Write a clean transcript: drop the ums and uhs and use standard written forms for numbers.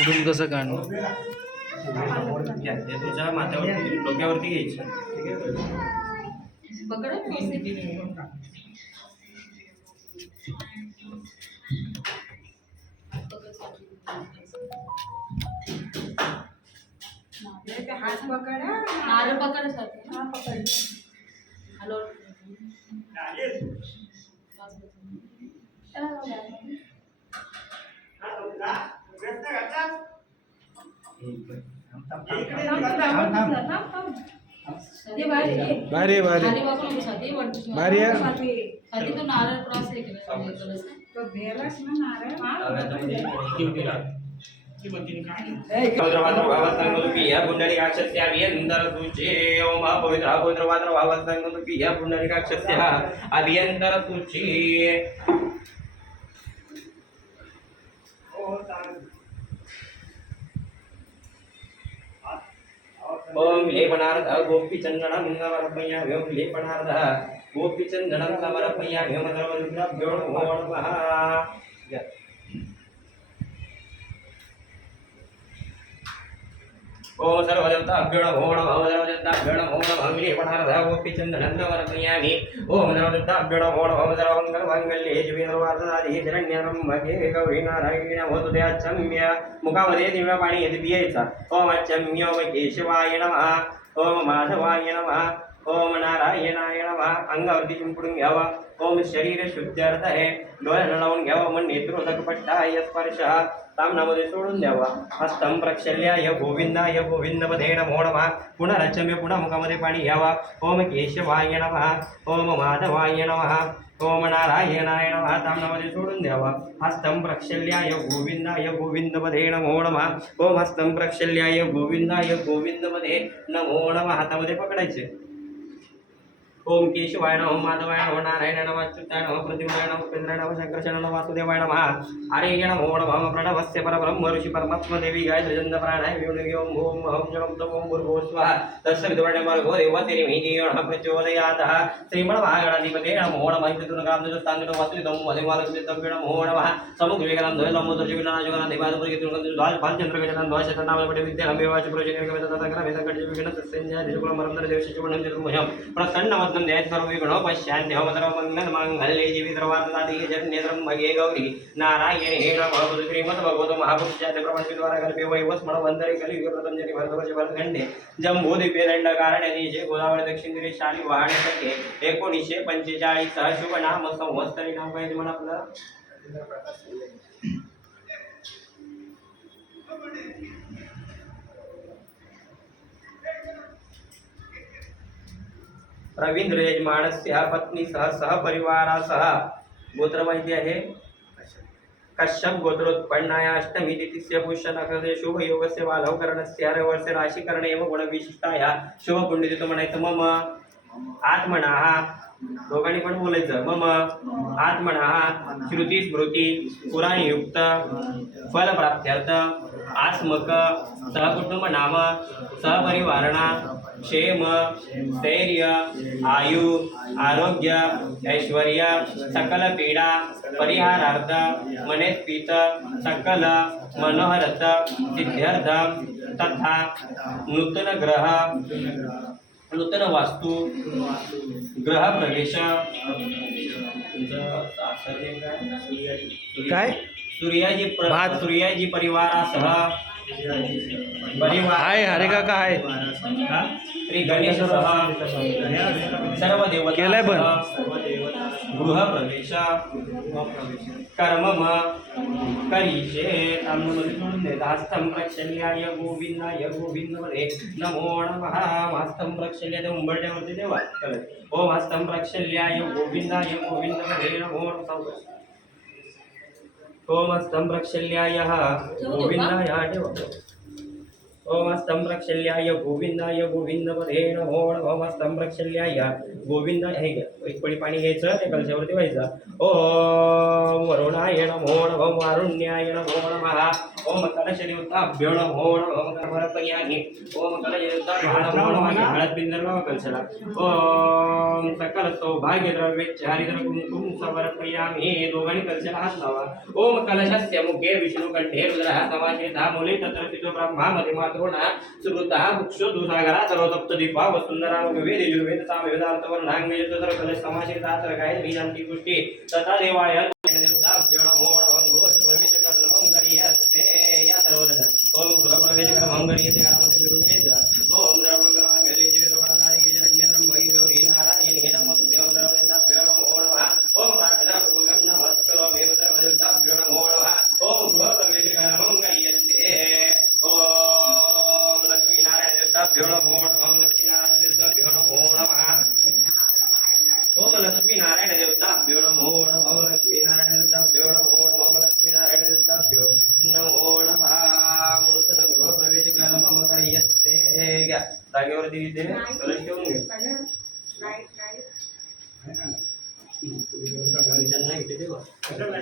उडून कसं काढणं? घ्या, ते तुझ्या माथ्यावरती डोक्यावरती घ्यायची. हात पकडा. नारळ पकड सर. हा पकड. हॅलो. भारी भारी खाली वाकून छाती वरती. भारी आहे. छाती तो नारळ क्रॉस हे केलं. तो बेलास ना नारळ. ओम लेपनार्थ गोपीचंदनं समर्पयामि ओम लेपनार्थ गोपीचंदनं समर्पयामि ओम सर्वरुद्राभ्यो नमो नमः. ओम सर्वदेवताभ्यो नमो नमः. सर्वदेवताभ्यो नमो नमः. लेपनार्थ गोपीचंदनं समर्पयामि ओम सर्वदेवताभ्यो नमो नमः. सर्वमंगलमांगल्ये शिवे सर्वार्थसाधिके शरण्ये त्र्यंबके गौरी नारायणी नमोस्तुते. अच्चम्य मुखामध्ये दिव्य पाणी येते पियायचा. ओम अच्चम्य ओम केशवाय नमः. ओम माधवाय नमः. ओम नारायणाय नमः. अंगावरती चिंपडून घ्यावा. ओम शरीर शुद्धार्थ आहे. डोळ्यांना लावून घ्यावा. मन नेत्रोदक पट्टाय स्पर्श तामनामध्ये सोडून द्यावा. हस्तं प्रक्षल्याय गोविंदाय गोविंदपदे नमो नमः. पुन्हा रचम्य पुन्हा मुखामध्ये पाणी घ्यावा. ओम केशवाय नमः. ओम माधवाय नमः. ओम नारायणाय नमः. तामनामध्ये सोडून द्यावा. हस्तं प्रक्षल्याय गोविंदाय गोविंदपदे नमो नमः. ओम हस्तं प्रक्षल्याय गोविंदाय गोविंदपदे नमो नमः. हातामध्ये पकडायचे. ओम केशवाय नमः. माधवाय नमः. नारायणाय नमः. अच्युताय नमः. प्रद्युम्नाय नमः. उपेंद्राय नमः. शंकराय नमः. वासुदेवाय नमः. हरये नमो नमः. प्रणवस्य परब्रह्म ऋषि परमात्मा देवी गायत्री छंद प्राणाय विष्णुगे ओम ओम अहं जगं तमो भूर्भुवः स्वः तत्सवितुर्वरेण्यं देवस्य धीमहि नमः प्रचोदयात्. श्रीमन्महागणाधिपते नमो नमः. इन्द्रतुनगाब्जस्थानितो वसुलितं वदेवालकुलितं नमो नमः. समुद्रविकलं द्वयलम्बोदर्शविनाशगणं देवादुर्गेतुर्गं पाञ्चन्द्रगजनं द्वाशतनामपटे विद्यालम्बेवाच प्रयोजनकमेततकरमेतकटिविघ्नतस्संज्ञादिशुकुलमरन्दरदेवशिशुवनं प्रसन्नवदनं ध्यायेत् सर्वविघ्नो पश्यन्ति ओम सर्वमङ्गलमाङ्गल्ये जीवितर्वार्थसाधिके शरण्ये त्र्यम्बके गौरी नारायणे नमः. श्रीमद्भगवतो महापुरुषाय प्रपंचद्वारा कल्पे वैवस्मरणवन्तरे कलियुगे प्रथमजनि भरतवर्षे भरतखंडे जम्बूद्वीपे दंडकारण्ये देशे गोदावरी दक्षिण तीरे शाली वाहणे सखे 1945 शुभ नाम संवत्सरी नाव काय ते म्हणा आपलं. रवींद्र यजमानस्य पत्नी सह परिवारासह गोत्र माहिती आहे. कश्यप गोत्रोत्पन्नाय अष्टमी तिथीस्य पुष्य नक्षत्रे शुभ योगस्य वालवकरणस्य वर्ष राशीकरणे एव गुणविशिष्टाय शुभ पुण्यतिथी म्हणायचं. मम आत्मनः दोघांनी पण बोलायचं. मम आत्मनः श्रुती स्मृती पुराणयुक्त फलप्राप्त्यर्थ आस्मक सहकुटुंब नाम सहपरिवारणा क्षेम स्थैर्य आयु आरोग्य ऐश्वर्य सकल पीडा परिहारार्थ मनेस्पीत सकल मनोहरत सिद्ध्यर्थ तथा नूतन ग्रह नूतन वास्तु ग्रह प्रवेश. काय सूर्याजी परिवारासह हाय हरे काका हाय श्री गणेश सर्व देवता केलाय पण गृह प्रवेश कर्म करीशे तामनामध्ये सोडून देत. हस्तं प्रक्षल्याय गोविंदाय गोविंदपदे नमो नमः. हस्तं प्रक्षल्याय उंबरट्यावरती देवा करत. ओम हस्तं प्रक्षल्याय गोविंदाय गोविंदपदे नमो नमः. ओम हस्तं प्रक्षल्याय गोविंदाय देवा ओम स्तंभ रक्षल्याय गोविंदाय गोविंदपदे नमो नमः स्तंभ रक्षल्याय गोविंद हे घ्या एक पळी पाणी घ्यायचं ते कलशावरती व्हायचं ओम वरुणाय नमो नमः वारुण्याय नमो नमः ओम कलशदेवताभ्यो नमो नमः कर्मरपयानि ओम कलशदेवताभ्यो नमो नमः हळद बिंदरला कलशाला ओम सकल सौभाग्य द्रव्य चारिद्र कुंकुम समर्पयामि दोघांनी कलशाला हात लावा ओम कलशस्य मुखे विष्णुकंठे रुद्रः समाश्रितः मूले तत्र स्थितो ब्रह्मा मध्ये मातृणा सुकृतः वृक्षो दुसागरा सर्वतप्त दीपा वसुंधरा वेद यजुर्वेद सामवेदार्थ वर्णांगे तत्र कलश समाश्रितः तर काय वीरांती पुष्टी तथा देवाय देवताभ्यो नमो नमः गृह प्रवेश कर मंगलीयस्ते या सर्वजन ओम गृह प्रवेश कर मंगलीयते घरामध्ये फिरून यायचं ओम सर्वमंगलमांगल्ये शिवे सर्वकार्ये शरण्यं मयि गौरी नारायणी नमोस्तुते देवताभ्यो नमो नमः ओम प्रार्थना पूर्वकं नमस्कारो सर्वदेवताभ्यो नमो नमः ओम गृह प्रवेश कर मंगलीयस्ते ओम लक्ष्मीनारायण देवताभ्यो नमो नमः लक्ष्मीनारायण देवताभ्यो नमो नमः ओम लक्ष्मीनारायण देवताभ्यो नमो नमः लक्ष्मीनारायण देवताभ्यो नमो नमः लक्ष्मीनारायण देवताभ्यो नमो नमः मृतन गृह प्रवेश कर मम कार्यस्ते घ्या जागेवरती विद्ये कलश ठेवून घे त्यांना इथे ठेवा ठेवा